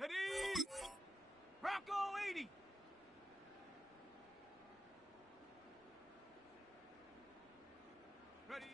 Ready? Bronco 80. Ready?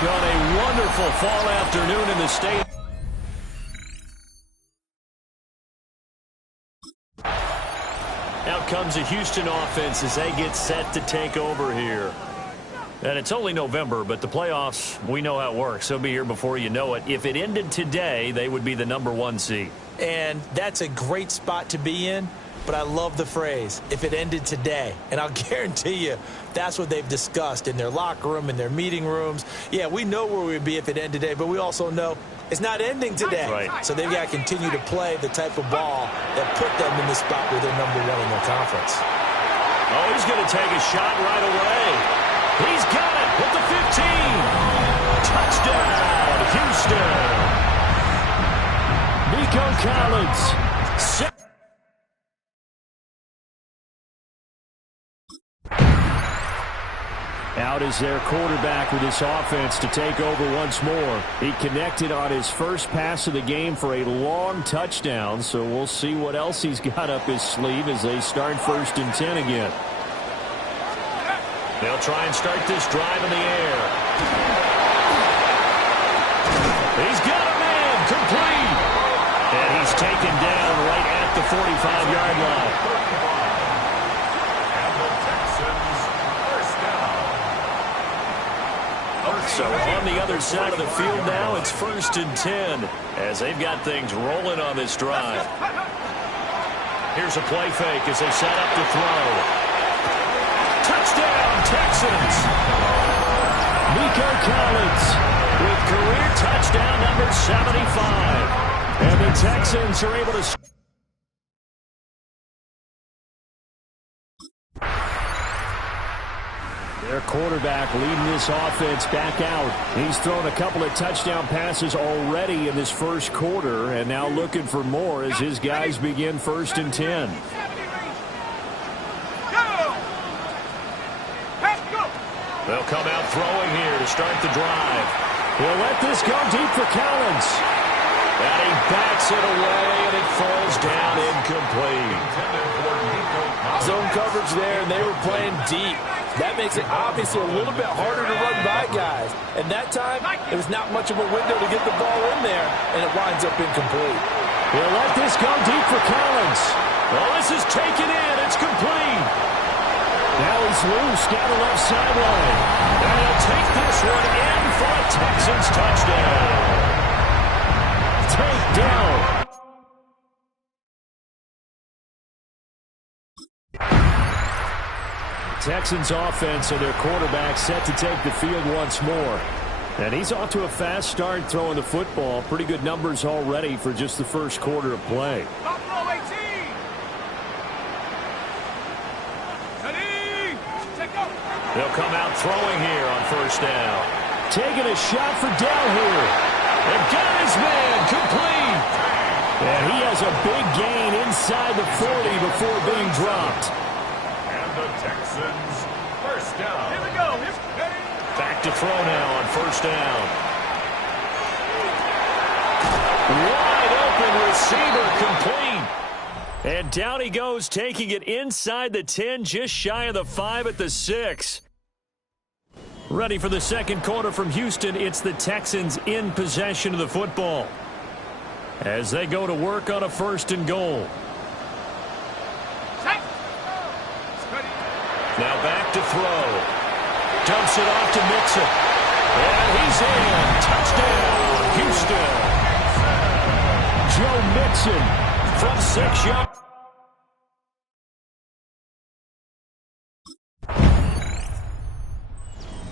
On a wonderful fall afternoon in the state. Out comes the Houston offense as they get set to take over here. And it's only November, but the playoffs, we know how it works. They'll be here before you know it. If it ended today, they would be the #1 seed. And that's a great spot to be in. But I love the phrase, if it ended today. And I'll guarantee you, that's what they've discussed in their locker room, in their meeting rooms. Yeah, we know where we'd be if it ended today, but we also know it's not ending today. Right. So they've got to continue to play the type of ball that put them in the spot where they're #1 in their conference. Oh, he's going to take a shot right away. He's got it with the 15. Touchdown, Houston. Nico Collins. Out is their quarterback with his offense to take over once more. He connected on his first pass of the game for a long touchdown, so we'll see what else he's got up his sleeve as they start 1st and 10 again. They'll try and start this drive in the air. He's got a man, complete. And he's taken down right at the 45-yard line. So on the other side of the field now, it's 1st and 10 as they've got things rolling on this drive. Here's a play fake as they set up to throw. Touchdown, Texans! Nico Collins with career touchdown number 75. And the Texans are able to... Their quarterback leading this offense back out. He's thrown a couple of touchdown passes already in this first quarter, and now looking for more as his guys begin 1st and 10. They'll come out throwing here to start the drive. He'll let this go deep for Collins. And he bats it away, and it falls down incomplete. Zone coverage there, and they were playing deep. That makes it obviously a little bit harder to run by guys. And that time, it was not much of a window to get the ball in there, and it winds up incomplete. He'll let this go deep for Collins. Well, this is taken in. It's complete. Now he's loose down the left sideline. And he'll take this one in for a Texans touchdown. Take down. Texans offense and their quarterback set to take the field once more. And he's off to a fast start throwing the football. Pretty good numbers already for just the first quarter of play. They'll come out throwing here on 1st down. taking a shot for down here. And got his man complete. And he has a big gain inside the 40 before being dropped. And the Texans, first down. Here we go. Back to throw now on first down. Wide open receiver complete. And down he goes, taking it inside the 10, just shy of the 5 at the 6. Ready for the second quarter from Houston. It's the Texans in possession of the football as they go to work on a first and goal. Now back to throw. Dumps it off to Mixon. And he's in. Touchdown, Houston. Joe Mixon from 6 yards.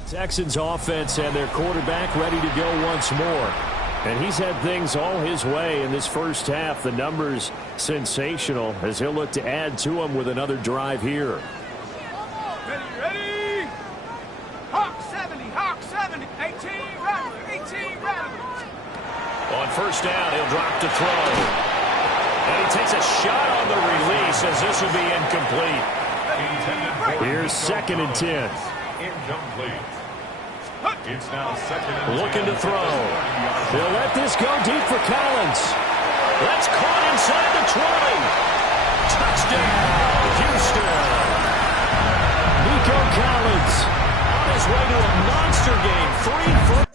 Texans offense and their quarterback ready to go once more. And he's had things all his way in this first half. The numbers sensational as he'll look to add to them with another drive here. Ready? Hawk 70, 18 rattle. On first down, he'll drop to throw. And he takes a shot on the release as this will be incomplete. Here's 2nd and 10. Incomplete. It's now 2nd and 10. Looking to throw. They'll let this go deep for Collins. That's caught inside the 20. Touchdown, Houston. Nico Collins on his way to a monster game. 3 for.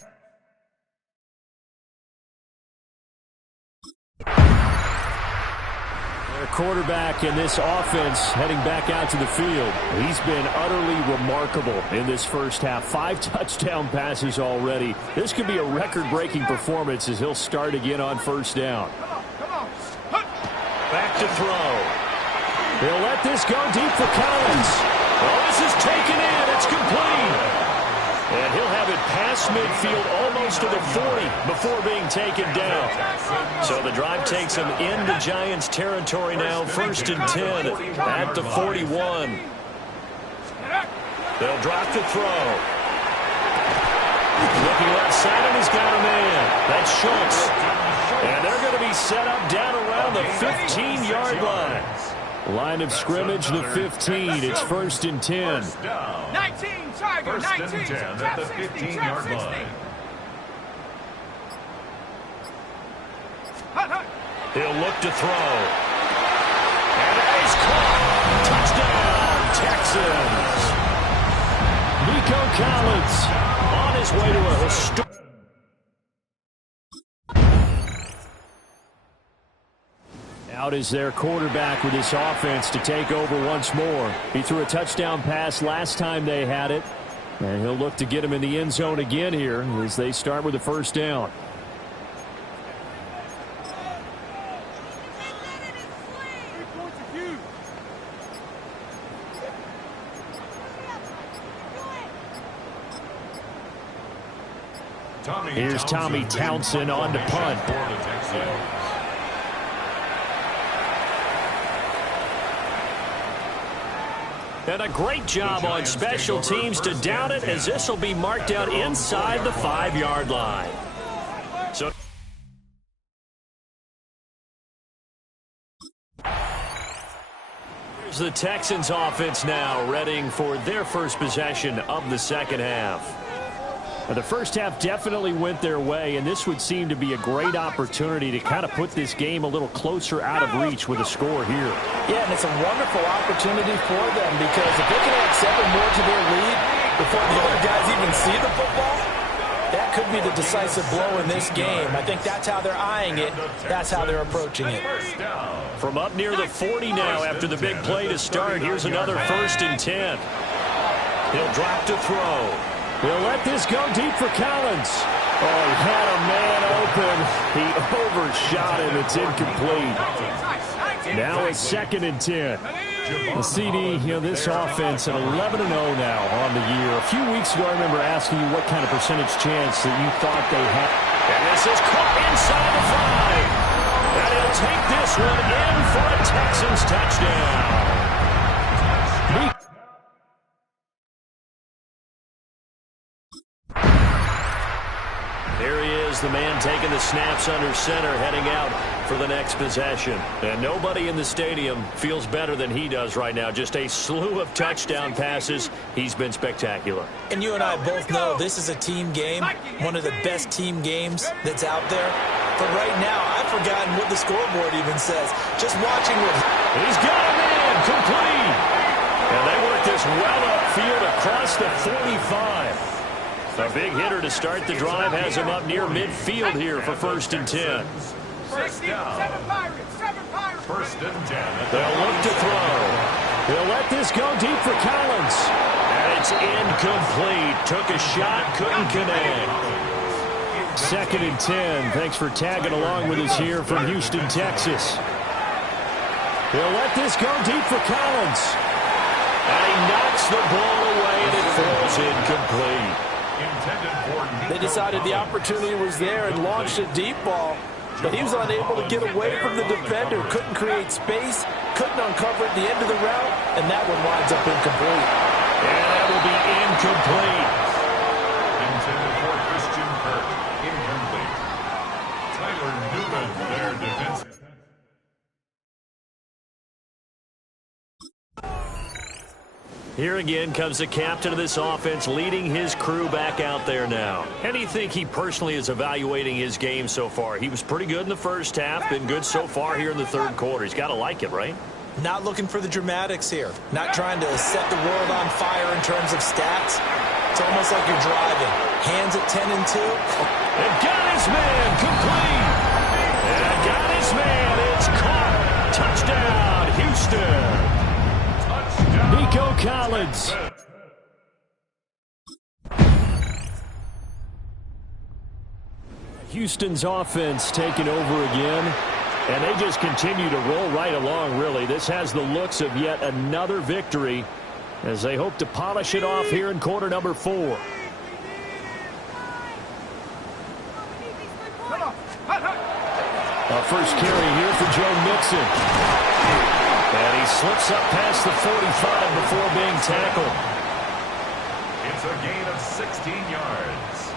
Their quarterback in this offense heading back out to the field. He's been utterly remarkable in this first half. 5 touchdown passes already. This could be a record-breaking performance as he'll start again on first down. Back to throw. They'll let this go deep for Collins. Oh, this is taken in. It's complete. And he'll have it past midfield almost to the 40 before being taken down. So the drive takes him into Giants territory now. 1st and 10 at the 41. They'll drop to throw. Looking left side, and he's got a man. That's Schultz. And they're going to be set up down around the 15-yard line. Line of scrimmage, the 15. It's 1st and 10. 19, Tiger, 19. 10 at the 15-yard line. He'll look to throw. And he's caught. Touchdown, Texans. Nico Collins on his way to a historic. Out is their quarterback with this offense to take over once more. He threw a touchdown pass last time they had it. And he'll look to get him in the end zone again here as they start with the first down. Here's Tommy Townsend on to punt. And a great job on special teams to down it, as this will be marked out inside the 5-yard line. So here's the Texans offense now, readying for their first possession of the second half. Now, the first half definitely went their way, and this would seem to be a great opportunity to kind of put this game a little closer out of reach with a score here. Yeah, and it's a wonderful opportunity for them, because if they can add 7 more to their lead before the other guys even see the football, that could be the decisive blow in this game. I think that's how they're eyeing it. That's how they're approaching it. From up near the 40 now after the big play to start, here's another 1st and 10. He'll drop to throw. He'll let this go deep for Collins. Oh, he had a man open. He overshot him. It's incomplete. Now it's 2nd and 10. The CD, this offense at 11-0 now on the year. A few weeks ago, I remember asking you what kind of percentage chance that you thought they had. And this is caught inside the 5. And he'll take this one in for a Texans touchdown. is the man taking the snaps under center, heading out for the next possession. And nobody in the stadium feels better than he does right now. Just a slew of touchdown passes. He's been spectacular. And you and I both know this is a team game, one of the best team games that's out there. But right now, I've forgotten what the scoreboard even says. Just watching what he's got a man complete. And they work this well upfield across the 45. A big hitter to start the drive has him up near midfield here for 1st and 10. First down. First and 10. They'll look to throw. He'll let this go deep for Collins. And it's incomplete. Took a shot, couldn't connect. 2nd and 10. Thanks for tagging along with us here from Houston, Texas. He'll let this go deep for Collins. And he knocks the ball away, and it falls incomplete. They decided the opportunity was there and launched a deep ball, but he was unable to get away from the defender, couldn't create space, couldn't uncover at the end of the route, and that one winds up incomplete. And that will be incomplete. Intended for Christian Kirk. Incomplete. Tyler Newman, their defense. Here again comes the captain of this offense, leading his crew back out there now. How do you think he personally is evaluating his game so far? He was pretty good in the first half, been good so far here in the 3rd quarter. He's got to like it, right? Not looking for the dramatics here. Not trying to set the world on fire in terms of stats. It's almost like you're driving. Hands at 10 and 2. And got his man complete. And got his man. It's caught. Touchdown, Houston. Nico Collins. Houston's offense taking over again, and they just continue to roll right along, really. This has the looks of yet another victory as they hope to polish it off here in quarter number 4. A first carry here for Joe Mixon. And he slips up past the 45 before being tackled. It's a gain of 16 yards.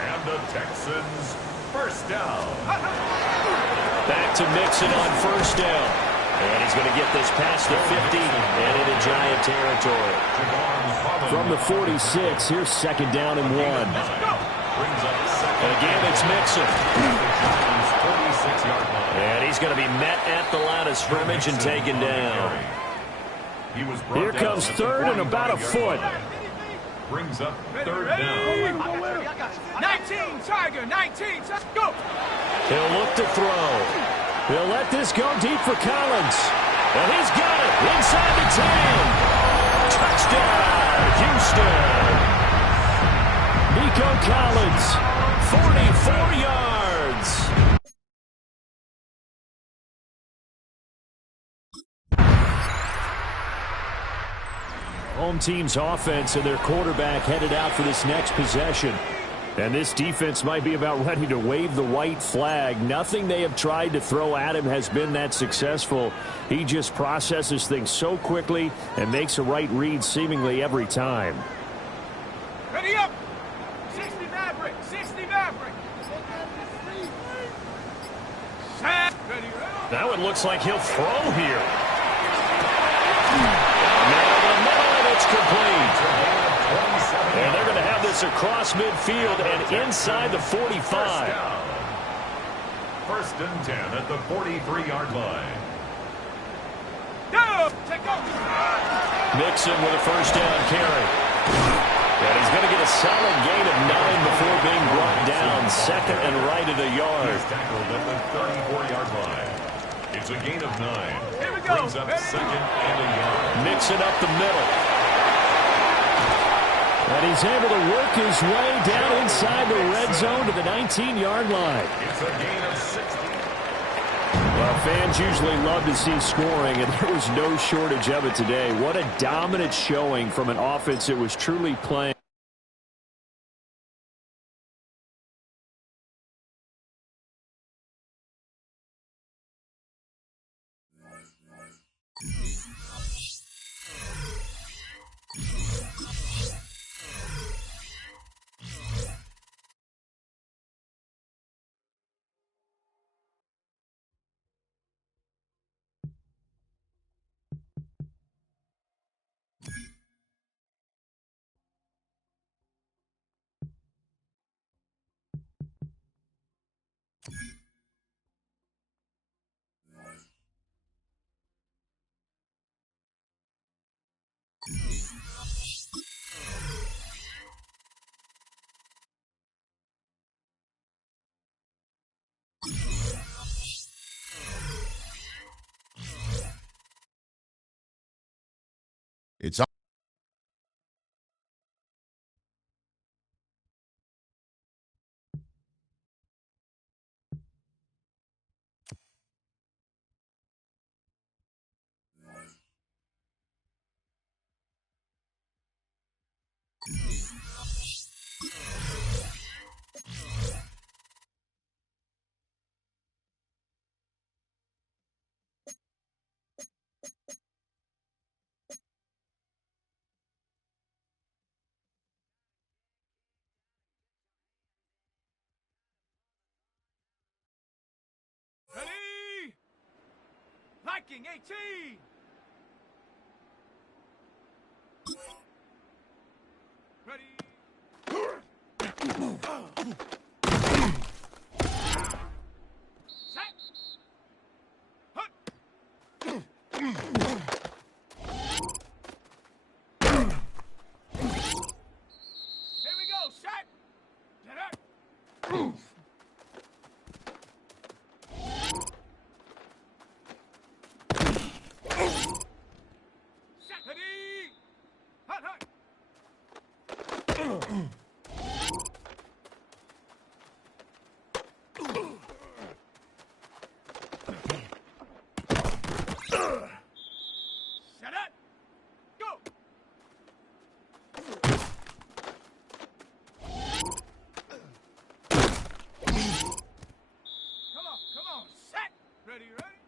And the Texans first down. Back to Mixon on first down. And he's going to get this past the 50 and into Giant territory. From the 46, here's 2nd down and 1. Again, it's Mixon. And he's going to be met at the line of scrimmage and taken down. Here comes 3rd and about a foot. Brings up 3rd down. 19, Tiger, 19, go! He'll look to throw. He'll let this go deep for Collins. And he's got it inside the 10. Touchdown, Houston. Nico Collins, 44 yards. Home team's offense and their quarterback headed out for this next possession. And this defense might be about ready to wave the white flag. Nothing they have tried to throw at him has been that successful. He just processes things so quickly and makes a right read seemingly every time. Ready up! 60 Maverick, 60 Maverick. Now it looks like he'll throw here. It's complete. And they're going to have this across midfield and inside the 45. First and 10 at the 43-yard line. Mixon with a first down carry. And he's going to get a solid gain of 9 before being brought down. 2nd and right at a yard. He's tackled at the 34-yard line. It's a gain of 9. Here we go. Brings up 2nd and a yard. Mixon up the middle. And he's able to work his way down inside the red zone to the 19-yard line. It's a gain of 16. Well, fans usually love to see scoring, and there was no shortage of it today. What a dominant showing from an offense that was truly playing. It's Ready? Liking 18! Ready? Set! Hut! Here we go, set! Get it! Set! Ready? Hut, hut! Set it! Go! Come on, set! Ready, ready?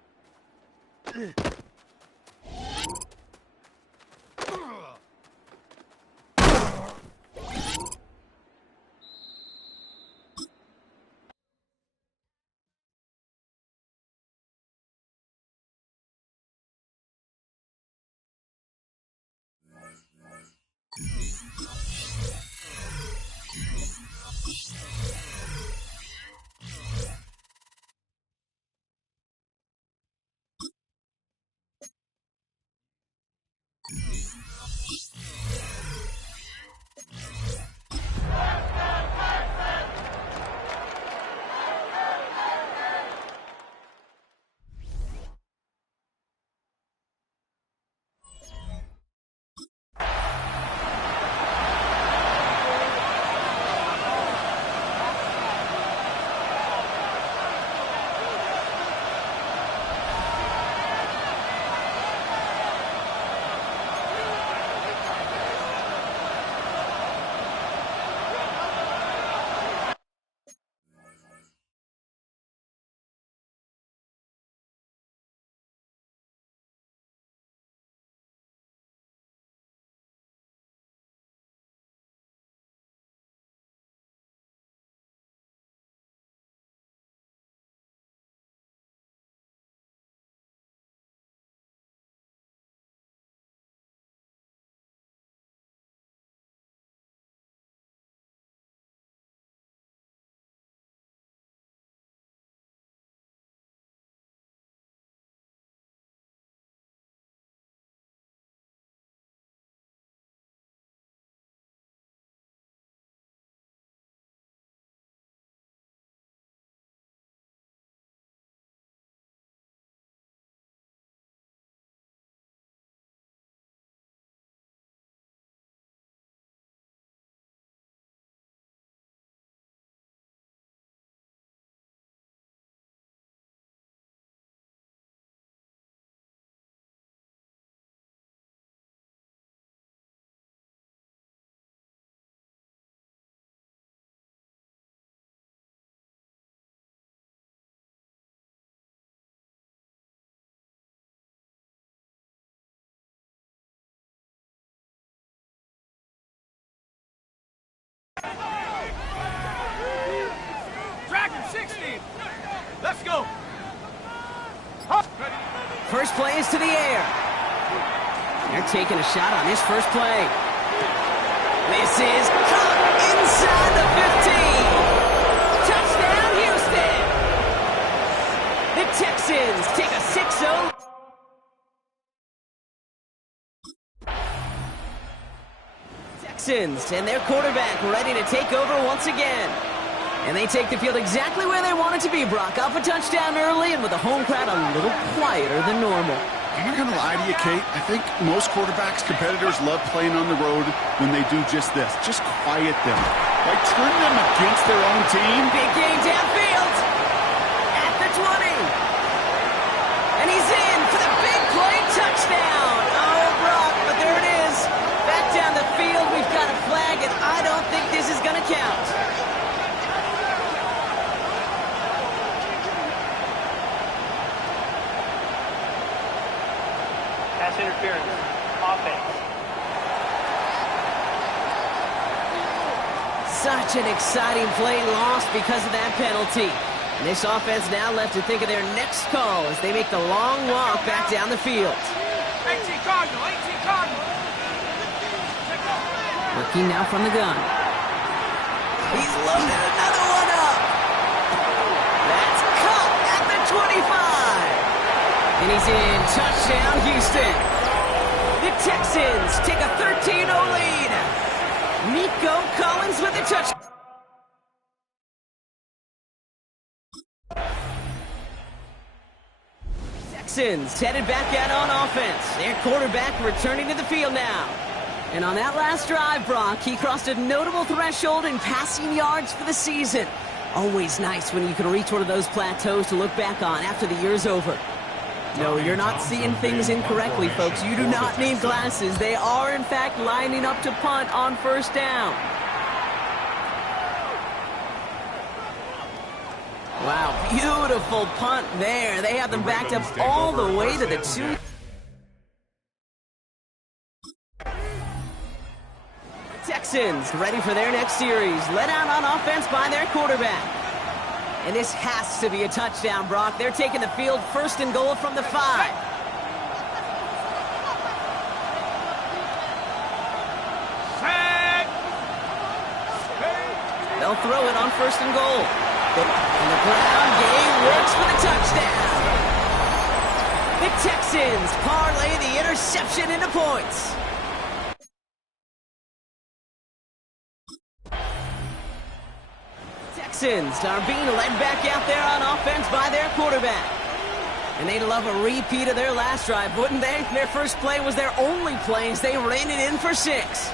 Dragon 60! Let's go! First play is to the air. They're taking a shot on his first play. This is caught inside the 15. Touchdown, Houston. The Texans take a 6-0. Texans and their quarterback ready to take over once again. And they take the field exactly where they want it to be, Brock. Off a touchdown early and with the home crowd a little quieter than normal. I'm not going to lie to you, Kate. I think most quarterbacks, competitors love playing on the road when they do just this. Just quiet them. Like, turn them against their own team. Big gain downfield. At the 20. And he's in for the big play touchdown. Oh, Brock, but there it is. Back down the field, we've got a flag, and I don't think this is going to count. Pass interference. Offense. Such an exciting play lost because of that penalty. And this offense now left to think of their next call as they make the long walk back down the field. 18 Cardinal, 18 Cardinal. Working now from the gun. He's loaded another one up. That's caught at the 25. And he's in. Touchdown, Houston. The Texans take a 13-0 lead. Nico Collins with the touchdown. Texans headed back out on offense. Their quarterback returning to the field now. And on that last drive, Brock, he crossed a notable threshold in passing yards for the season. Always nice when you can reach one of those plateaus to look back on after the year's over. No, you're not seeing things incorrectly, folks. You do not need glasses. They are, in fact, lining up to punt on first down. Wow, beautiful punt there. They have them backed up all the way to the 2. Texans ready for their next series. Let out on offense by their quarterback. And this has to be a touchdown, Brock. They're taking the field first and goal from the 5. They'll throw it on first and goal. And the ground game works for the touchdown. The Texans parlay the interception into points. Texans are being led back out there on offense by their quarterback. And they'd love a repeat of their last drive, wouldn't they? Their first play was their only play as they ran it in for 6.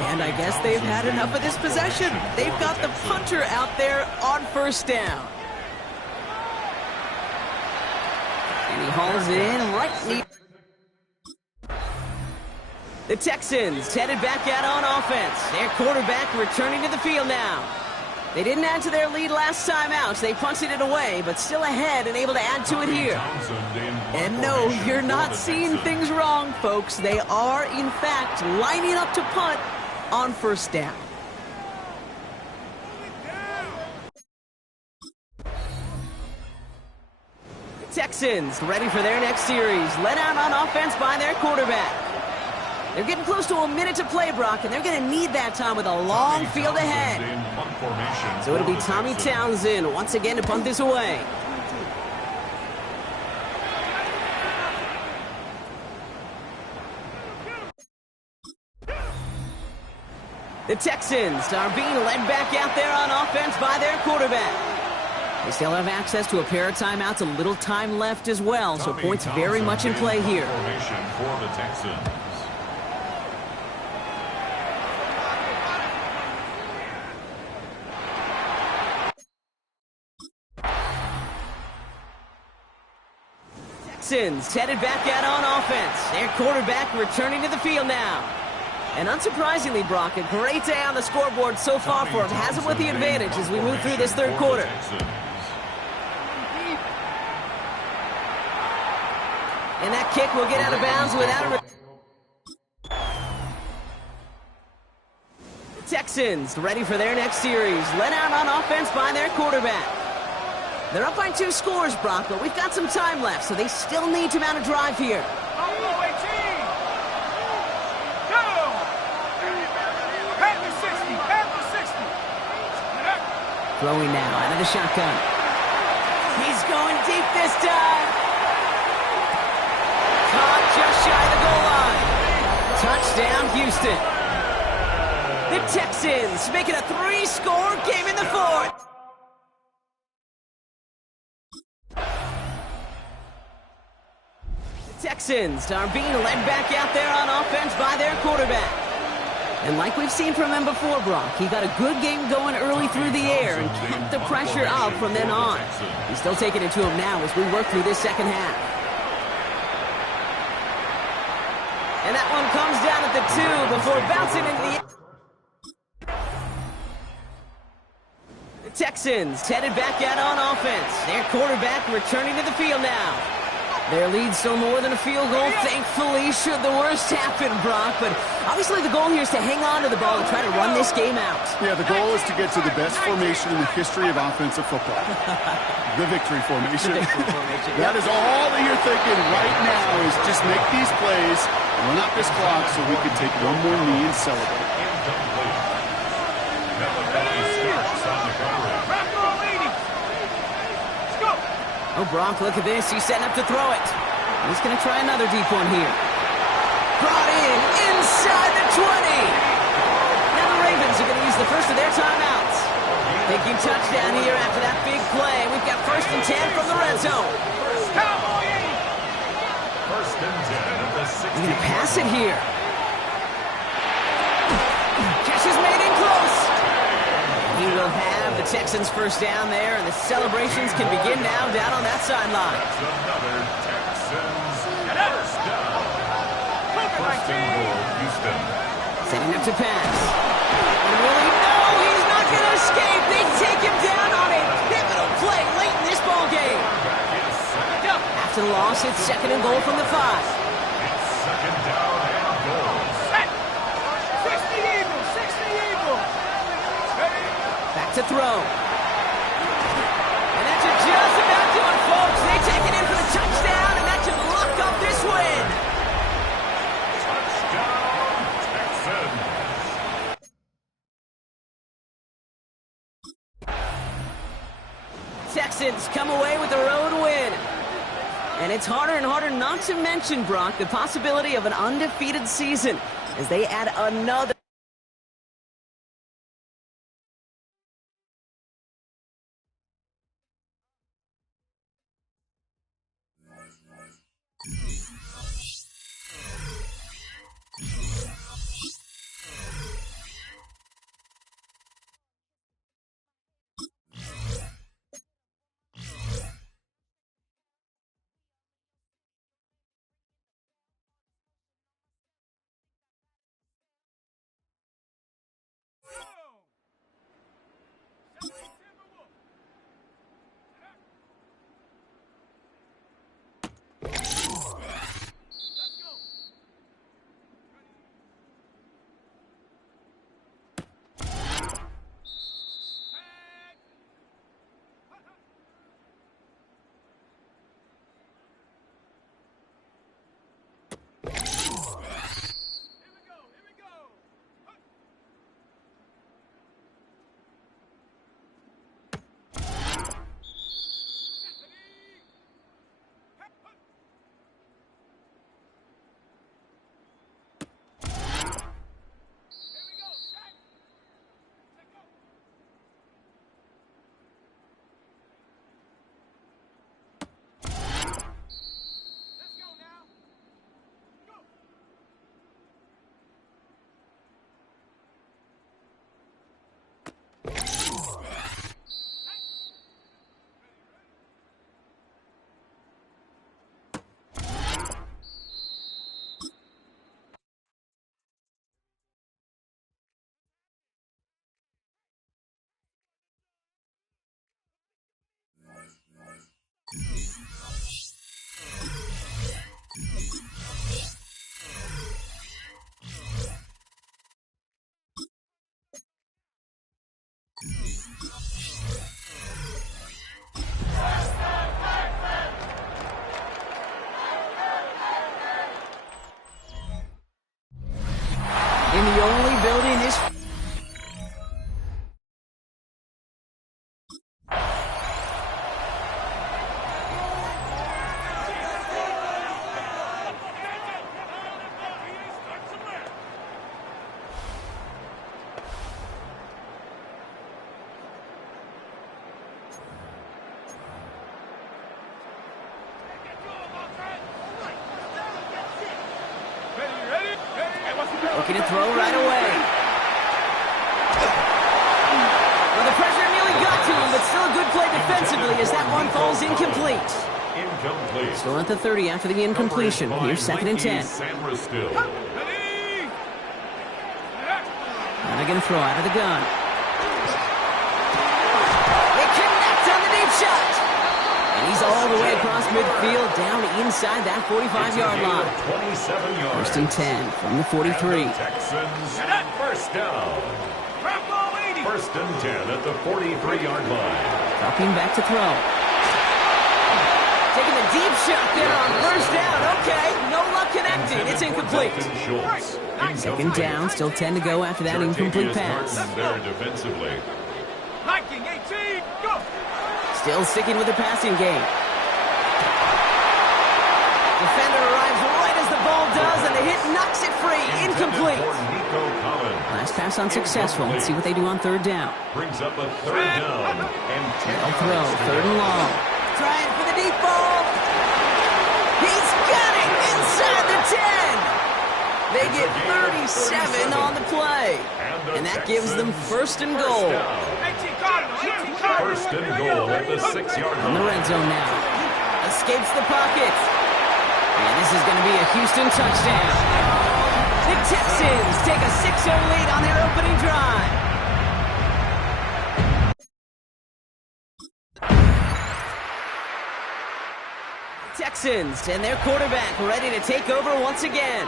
And I guess they've had enough of this possession. They've got the punter out there on first down. And he hauls it in right near. The Texans headed back out on offense. Their quarterback returning to the field now. They didn't add to their lead last time out. They punted it away, but still ahead and able to add to it here. And no, you're not seeing things wrong, folks. They are, in fact, lining up to punt on first down. The Texans ready for their next series. Let out on offense by their quarterback. They're getting close to a minute to play, Brock, and they're going to need that time with a long field ahead. So it'll be Tommy Townsend once again to punt this away. The Texans are being led back out there on offense by their quarterback. They still have access to a pair of timeouts, a little time left as well, so points very much in play here. For the Texans. Texans headed back out on offense. Their quarterback returning to the field now. And unsurprisingly, Brock, a great day on the scoreboard so far for him. Has him with the advantage as we move through this third quarter. And that kick will get out of bounds without a... The Texans ready for their next series. Let out on offense by their quarterback. They're up by 2 scores, Brock, but we've got some time left, so they still need to mount a drive here. Throwing now out of the shotgun. He's going deep this time. Caught just shy of the goal line. Touchdown, Houston. The Texans making a 3-score game in the 4th. . Texans are being led back out there on offense by their quarterback. And like we've seen from him before, Brock, he got a good game going early through the air and kept the pressure up from then on. He's still taking it to him now as we work through this second half. And that one comes down at the 2 before bouncing into the Texans headed back out on offense. Their quarterback returning to the field now. Their lead still more than a field goal, thankfully, should the worst happen, Brock. But obviously the goal here is to hang on to the ball and try to run this game out. Yeah, the goal is to get to the best formation in the history of offensive football. The victory formation. That is all that you're thinking right now is just make these plays, run out this clock so we can take one more knee and celebrate. Oh, Brock, look at this. He's setting up to throw it. He's going to try another deep one here. Brought in inside the 20. Now the Ravens are going to use the first of their timeouts. Thinking touchdown here after that big play. We've got 1st and 10 from the red zone. First and 10 at the 60. He's going to pass it here. Catch is made in close. He will have the Texans first down there, and the celebrations can begin now down on that sideline. Another Texans first down. First and goal, Houston. Setting up to pass. And Willie, no, he's not going to escape. They take him down on a pivotal play late in this ball game. After the loss, it's 2nd and goal from the 5. It's 2nd down and goal. 60 Eagles, 60 Eagles. Back to throw. And that should just about do it, folks. They take it in for the touchdown, and that should lock up this win. Touchdown, Texans. Texans come away with the road win. And it's harder and harder not to mention, Brock, the possibility of an undefeated season as they add another. Looking to throw right away. Well, the pressure nearly got to him, but still a good play defensively as that one falls incomplete. Still at the 30 after the incompletion. Here's 2nd and 10. Now they're going to throw out of the gun. They connect on the deep shot. And he's all the way across midfield, down inside that 45-yard line. 1st and 10 from the 43. Texans, first down. 1st and 10 at the 43-yard line. Dropping back to throw. Taking a deep shot there on 1st down. Okay, no luck connecting. It's incomplete. 2nd down, still 10 to go after that incomplete pass. There defensively. 18, go! Still sticking with the passing game. Defender arrives right as the ball does, and the hit knocks it free. Incomplete. Last pass unsuccessful. Let's see what they do on 3rd down. Brings up a 3rd down. And they'll throw 3rd and long. Trying for the deep ball. He's got it inside the 10. They get 37 on the play. And that gives them 1st and goal. 1st and goal at the 6-yard line. In the red zone now. Escapes the pocket. And this is going to be a Houston touchdown. The Texans take a 6-0 lead on their opening drive. Texans and their quarterback ready to take over once again.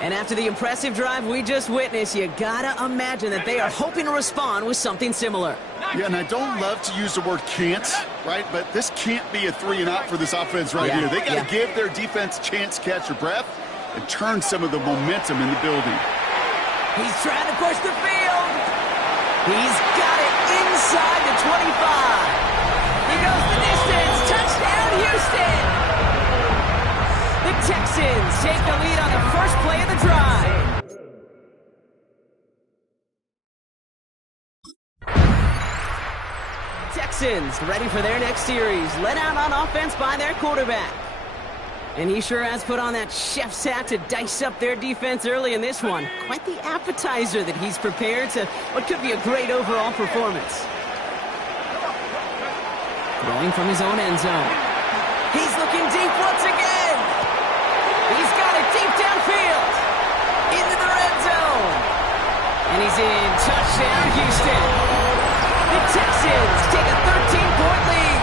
And after the impressive drive we just witnessed, you gotta imagine that they are hoping to respond with something similar. Yeah, and I don't love to use the word can't, right? But this can't be a 3-and-out for this offense right here. They got to give their defense a chance to catch their breath and turn some of the momentum in the building. He's trying to push the field. He's got it inside the 25. He goes the distance. Touchdown, Houston. The Texans take the lead on the first play of the drive. Texans ready for their next series, led out on offense by their quarterback. And he sure has put on that chef's hat to dice up their defense early in this one. Quite the appetizer that he's prepared to what could be a great overall performance. Throwing from his own end zone. He's looking deep once again. He's got it deep downfield. Into the red zone. And he's in. Touchdown, Houston. The Texans take a 13-point lead.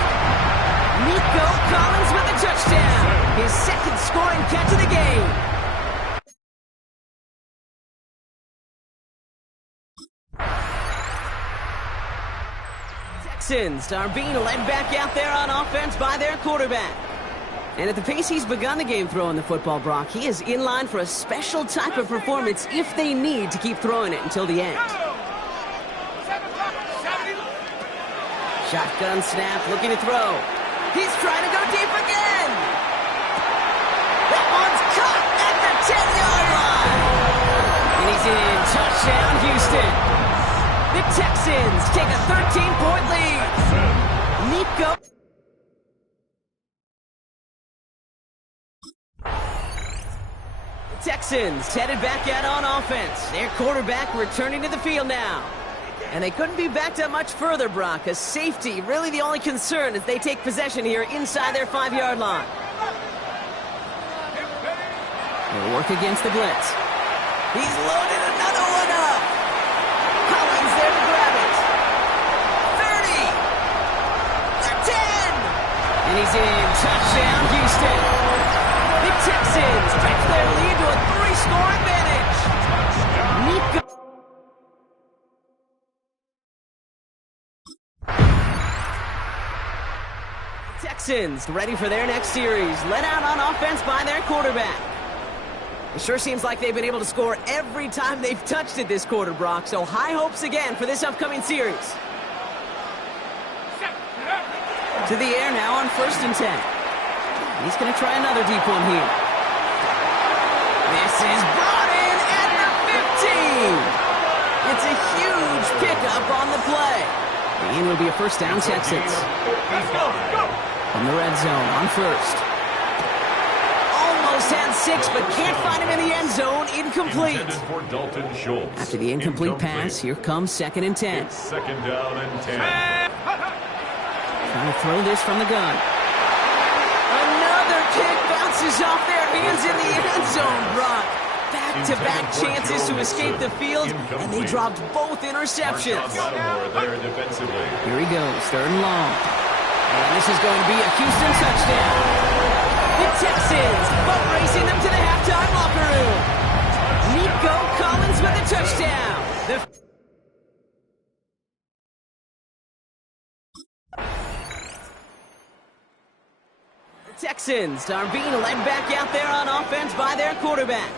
Nico Collins with a touchdown. His 2nd scoring catch of the game. Texans are being led back out there on offense by their quarterback. And at the pace he's begun the game throwing the football, Brock, he is in line for a special type of performance if they need to keep throwing it until the end. Shotgun snap, looking to throw. He's trying to go deep again. That one's caught at the 10-yard line. And he's in. Touchdown, Houston. The Texans take a 13-point lead. Nico. The Texans headed back out on offense. Their quarterback returning to the field now. And they couldn't be backed up much further, Brock, as safety really the only concern as they take possession here inside their 5-yard line. They'll work against the blitz. He's loaded another one up. Collins there to grab it. 30. 10. And he's in. Touchdown, Houston. The Texans stretch their lead to a 3-score advantage. Nico. Texans ready for their next series, led out on offense by their quarterback. It sure seems like they've been able to score every time they've touched it this quarter, Brock, so high hopes again for this upcoming series. To the air now on 1st and 10. He's going to try another deep one here. This is brought in at the 15. It's a huge pickup on the play. And will be a 1st down, Texans. From the red zone on 1st. Almost had 6, but can't find him in the end zone. Incomplete. Intended for Dalton Schultz. After the incomplete pass, here comes 2nd and 10. It's 2nd down and 10. Trying to throw this from the gun. Another kick bounces off their hands in the end zone, Brock. Back-to-back chances to escape the field, and they dropped both interceptions. There defensively. Here he goes, 3rd and long. And this is going to be a Houston touchdown. The Texans boat racing them to the halftime locker room. Nico Collins with the touchdown. The Texans are being led back out there on offense by their quarterback.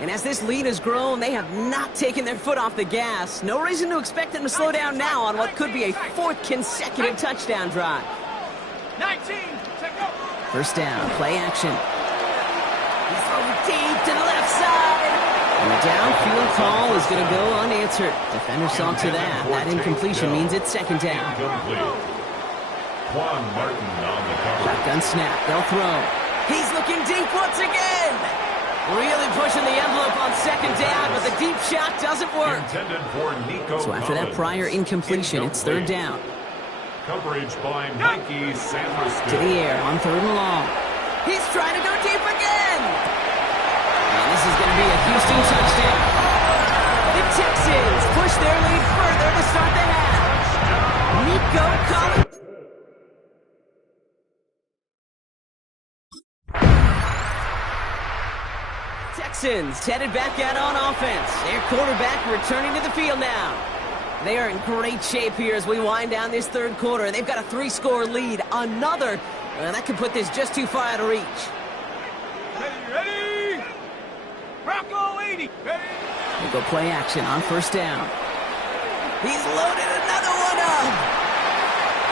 And as this lead has grown, they have not taken their foot off the gas. No reason to expect them to slow down now on what could be a 4th consecutive touchdown drive. 19, take over. 1st down, play action. He's throwing deep to the left side. And the downfield call is going to go unanswered. Defender saw to that. That incompletion means it's 2nd down. Juan Martin on the cover. Shotgun snap, they'll throw. He's looking deep once again. Really pushing the envelope on 2nd down, but the deep shot doesn't work. Intended for Nico So after that prior incompletion, it's 3rd down. Coverage by Mikey Sanderson. To the air on 3rd and long. He's trying to go deep again. And this is going to be a Houston touchdown. The Texans push their lead further to start the half. Nico Collins. Texans headed back out on offense. Their quarterback returning to the field now. They are in great shape here as we wind down this 3rd quarter. They've got a 3-score lead. Another, that could put this just too far out of reach. Ready? Rocco 80. Ready? They go play action on 1st down. He's loaded another one up.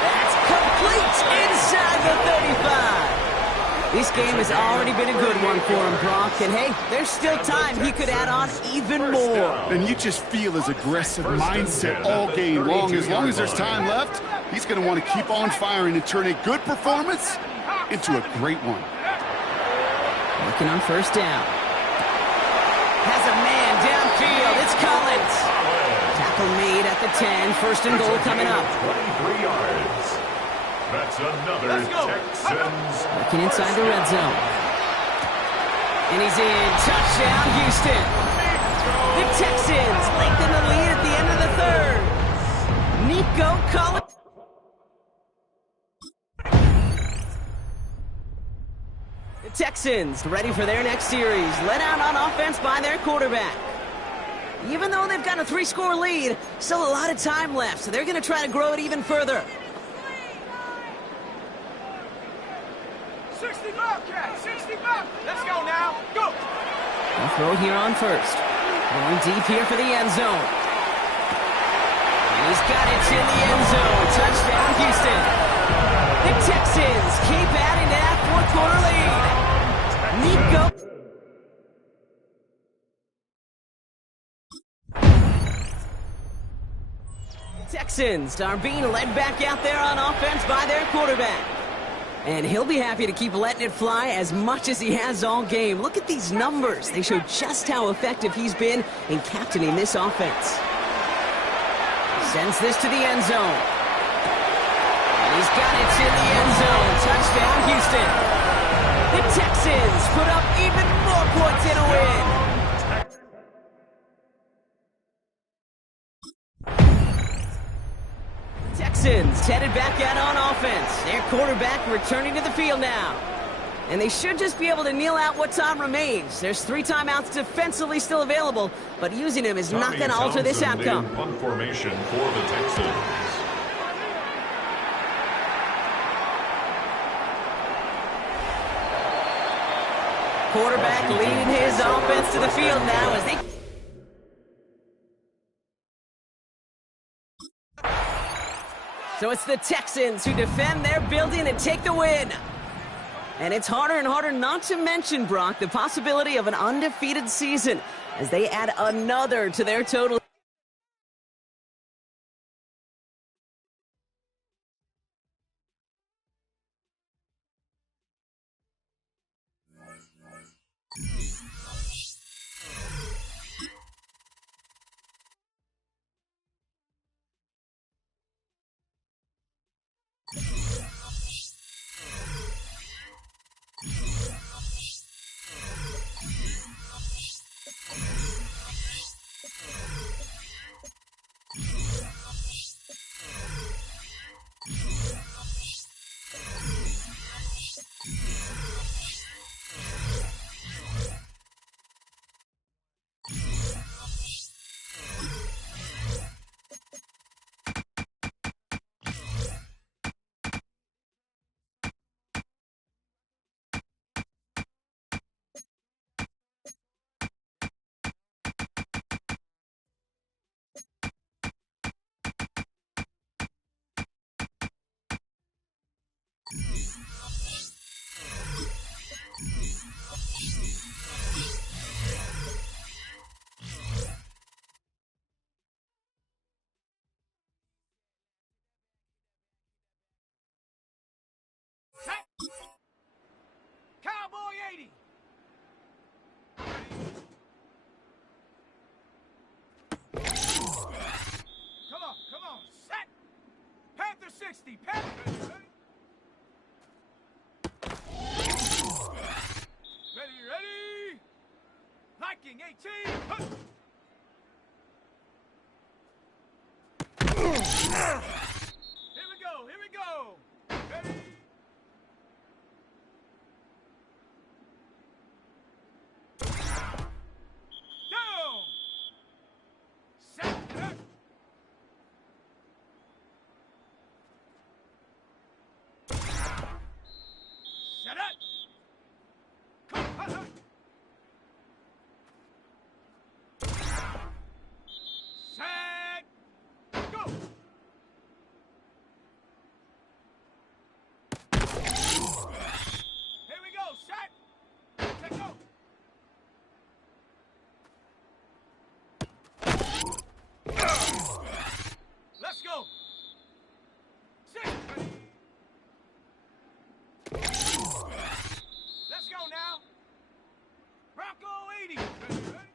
That's complete inside the 35. This game has already been a good one for him, Brock. And hey, there's still time. He could add on even more. And you just feel his aggressive mindset all game long. As long as there's time left, he's going to want to keep on firing and turn a good performance into a great one. Working on 1st down. Has a man downfield. It's Collins. Tackle made at the 10. 1st and goal coming up. 23 yards. That's another Texans. Looking inside the red zone. And he's in. Touchdown, Houston. The Texans lengthen the lead at the end of the 3rd. Nico Collins. The Texans ready for their next series. Let out on offense by their quarterback. Even though they've got a 3-score lead, still a lot of time left, so they're going to try to grow it even further. 60 Bobcat, 60 Bobcat. Let's go now. Go. They'll throw here on 1st. Going deep here for the end zone. And he's got it in the end zone. Touchdown, Houston. The Texans keep adding to that 4th quarter lead. Texans are being led back out there on offense by their quarterback. And he'll be happy to keep letting it fly as much as he has all game. Look at these numbers. They show just how effective he's been in captaining this offense. Sends this to the end zone. And he's got it in the end zone. Touchdown, Houston. The Texans put up even more points in a win. Texans headed back out on offense. Their quarterback returning to the field now. And they should just be able to kneel out what time remains. There's 3 timeouts defensively still available, but using them is not going to alter this outcome. Punt formation for the Texans. Quarterback leading his offense to the field now as they... So it's the Texans who defend their building and take the win. And it's harder and harder not to mention, Brock, the possibility of an undefeated season as they add another to their total. 60. Pass. Ready, ready. Liking 18. Huh. Here we go, here we go. Ready. Down. Set. Set it. Come on. Set. Go. Here we go. Set. Set. Go. Let's go. Six. Let's go now. Bronco 80. Ready?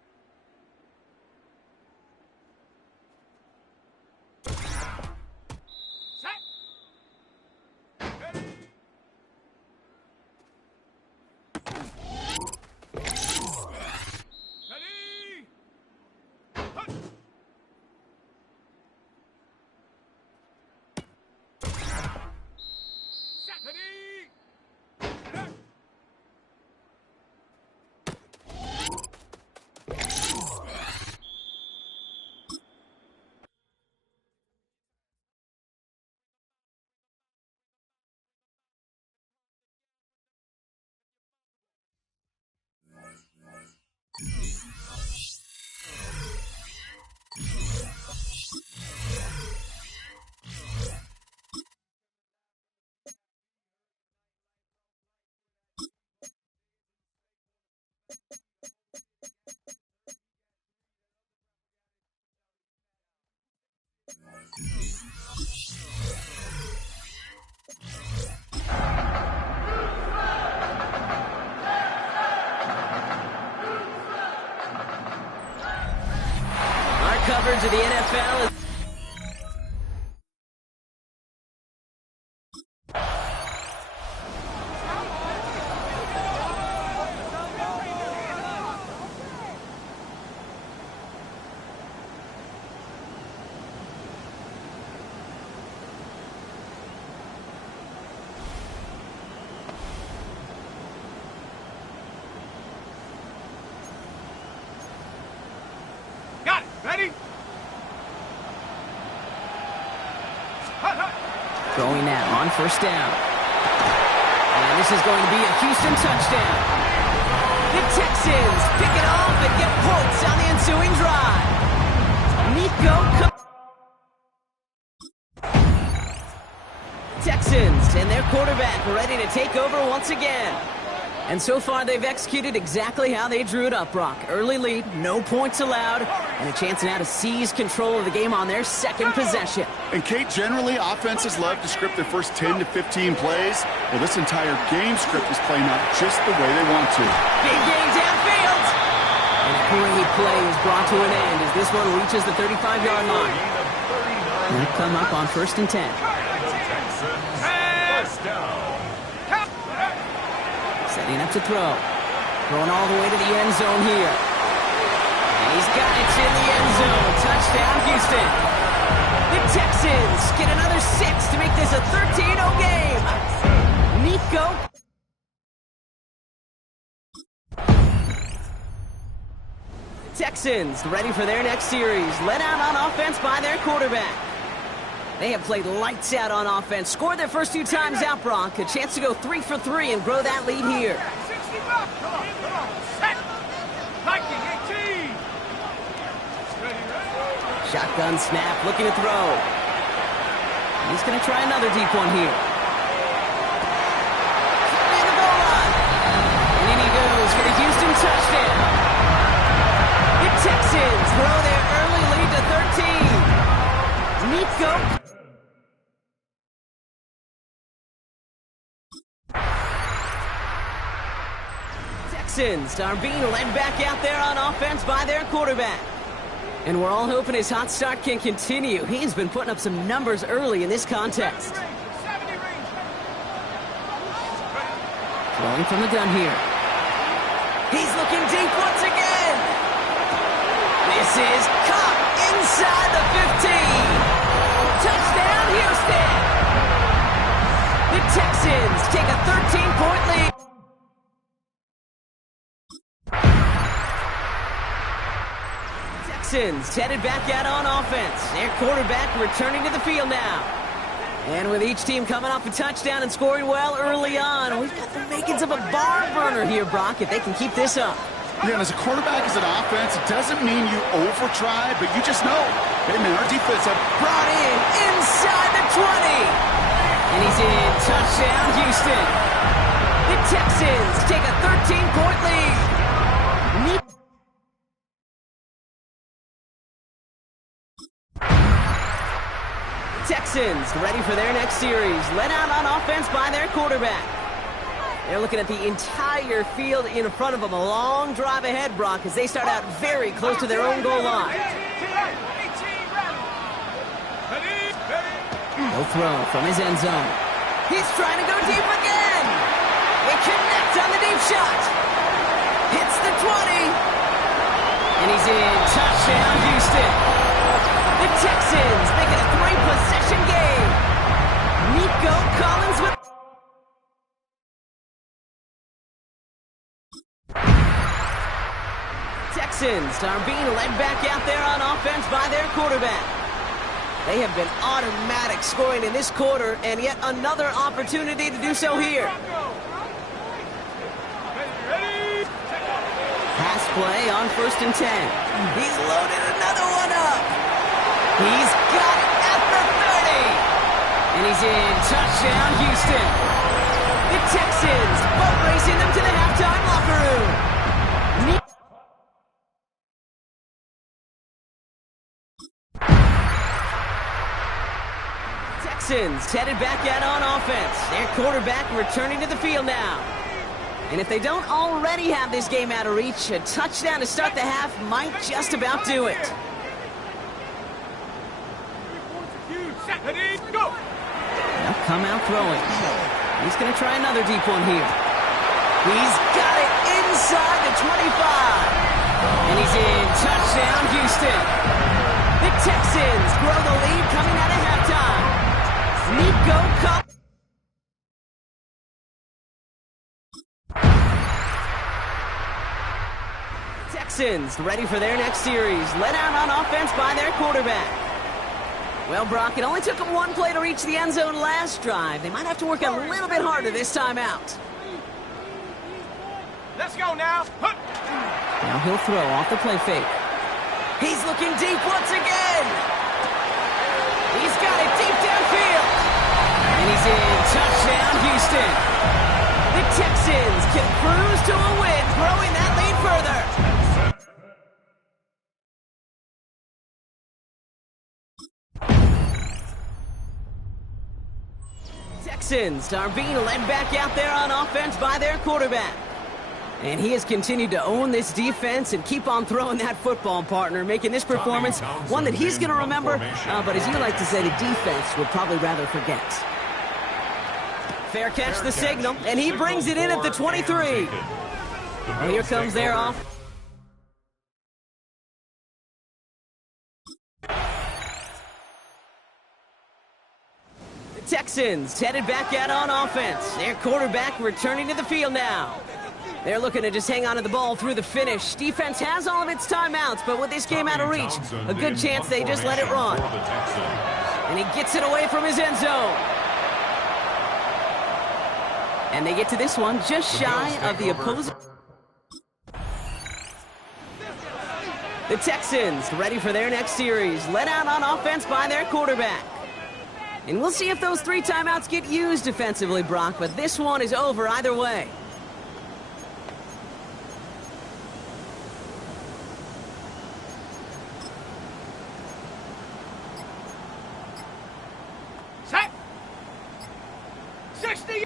Set. Ready. Ready. Hunt. Set. Ready. Set. Our coverage of the NFL is... Got it. Ready? Hut, hut. Throwing that on first down. And this is going to be a Houston touchdown. The Texans pick it off and get points on the ensuing drive. Texans and their quarterback ready to take over once again. And so far, they've executed exactly how they drew it up, Brock. Early lead, no points allowed, and a chance now to seize control of the game on their second possession. And, Kate, generally, offenses love to script their first 10 to 15 plays. Well, this entire game script is playing out just the way they want to. Big game downfield. And a great play is brought to an end as this one reaches the 35-yard line. And they come up on 1st and 10. First down. Setting up to throw. Throwing all the way to the end zone here. And he's got it in the end zone. Touchdown, Houston. The Texans get another 6 to make this a 13-0 game. Nico. Texans ready for their next series. Led out on offense by their quarterback. They have played lights out on offense. Scored their first 2 times out, Brock. A chance to go 3 for 3 and grow that lead here. 60 bucks. Come on, come on. Set. Viking 18. Ready, ready. Shotgun snap, looking to throw. He's going to try another deep one here. And the goal line. And in he goes for the Houston touchdown. The Texans throw their early lead to 13. Nico. Texans are being led back out there on offense by their quarterback. And we're all hoping his hot start can continue. He's been putting up some numbers early in this contest. Throwing from the gun here. He's looking deep once again. This is caught inside the 15. Touchdown, Houston. The Texans take a 13-point lead. Texans headed back out on offense. Their quarterback returning to the field now. And with each team coming off a touchdown and scoring well early on, we've got the makings of a barn burner here, Brock, if they can keep this up. Yeah, and as a quarterback, as an offense, it doesn't mean you over-try, but you just know, hey, man, our defense have brought in inside the 20. And he's in. Touchdown, Houston. The Texans take a 13-point lead. Texans ready for their next series. Led out on offense by their quarterback. They're looking at the entire field in front of them. A long drive ahead, Brock, as they start out very close to their own goal line. No throw from his end zone. He's trying to go deep again. It connects on the deep shot. Hits the 20. And he's in. Touchdown, Houston. The Texans make it a 3-possession game. Nico Collins with... Texans are being led back out there on offense by their quarterback. They have been automatic scoring in this quarter, and yet another opportunity to do so here. Pass play on 1st and 10. He's loaded another one up. He's got it at the 30. And he's in. Touchdown, Houston. The Texans boat racing them to the halftime locker room. Texans headed back out on offense. Their quarterback returning to the field now. And if they don't already have this game out of reach, a touchdown to start the half might just about do it. Now come out throwing. He's going to try another deep one here. He's got it inside the 25. And he's in. Touchdown, Houston. The Texans grow the lead coming out of halftime. Nico Collins. Texans ready for their next series. Led out on offense by their quarterback. Well, Brock, it only took them one play to reach the end zone last drive. They might have to work a little bit harder this time out. Let's go now. Now he'll throw off the play fake. He's looking deep once again. He's got it deep downfield. And he's in. Touchdown, Houston. The Texans can cruise to a win, growing that lead further. Texans are being led back out there on offense by their quarterback. And he has continued to own this defense and keep on throwing that football, partner, making this performance one that he's going to remember, but as you like to say, the defense would probably rather forget. Fair catch the signal, and he brings it in at the 23. And here comes their off. The Texans headed back out on offense. Their quarterback returning to the field now. They're looking to just hang on to the ball through the finish. Defense has all of its timeouts, but with this game out of reach, a good chance they just let it run. And he gets it away from his end zone. And they get to this one just shy of the opposing. The Texans ready for their next series. Led out on offense by their quarterback. And we'll see if those 3 timeouts get used defensively, Brock, but this one is over either way. Set. 60.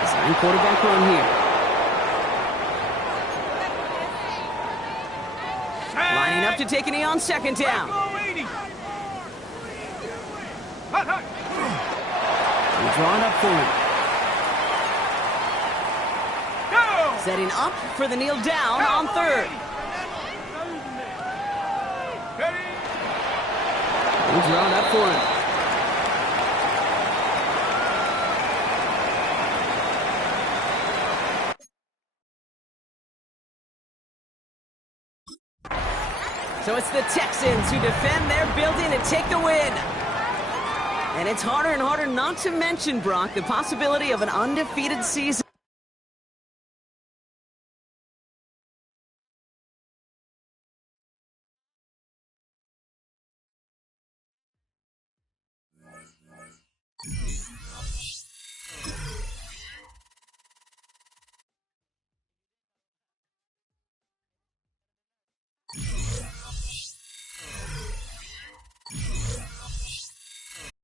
Design quarterback run here. Lining up to take a knee on 2nd down. He's drawn up for him. Setting up for the kneel down on third. We'll draw that for him. So it's the Texans who defend their building and take the win. And it's harder and harder not to mention, Brock, the possibility of an undefeated season.